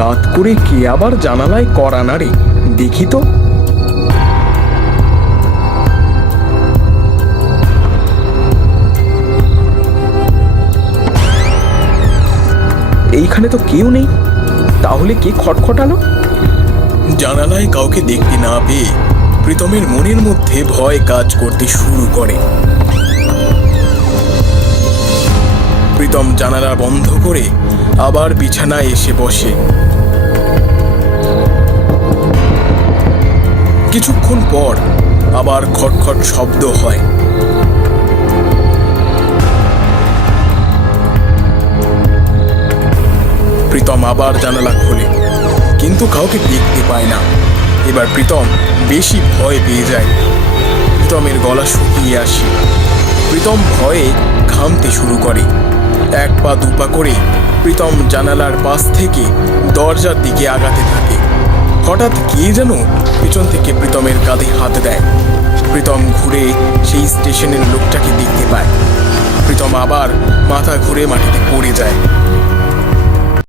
রাত করে কে আবার জানালায় কড়া নাড়ে, দেখি তো। এইখানে তো কেউ নেই, তাহলে কে খটখটালো? জানালায় কাউকে দেখতে না পেয়ে প্রীতমের মনের মধ্যে ভয় কাজ করতে শুরু করে। প্রীতম জানালা বন্ধ করে আবার বিছানায় এসে বসে। কিছুক্ষণ পর আবার খটখট শব্দ হয়। প্রীতম আবার জানালা খোলে, কিন্তু কাউকে দেখতে পায় না। এবার প্রীতম বেশি ভয় পেয়ে যায়। প্রীতমের গলা শুকিয়ে আসে। প্রীতম ভয়ে ঘামতে শুরু করে। এক পা দুপা করে প্রীতম জানালার পাশ থেকে দরজার দিকে আগাতে থাকে। হঠাৎ কে যেন পিছন থেকে প্রীতমের কাঁধে হাত দেয়। প্রীতম ঘুরে সেই স্টেশনের লোকটাকে দেখতে পায়। প্রীতম আবার মাথা ঘুরে মাটিতে পড়ে যায়।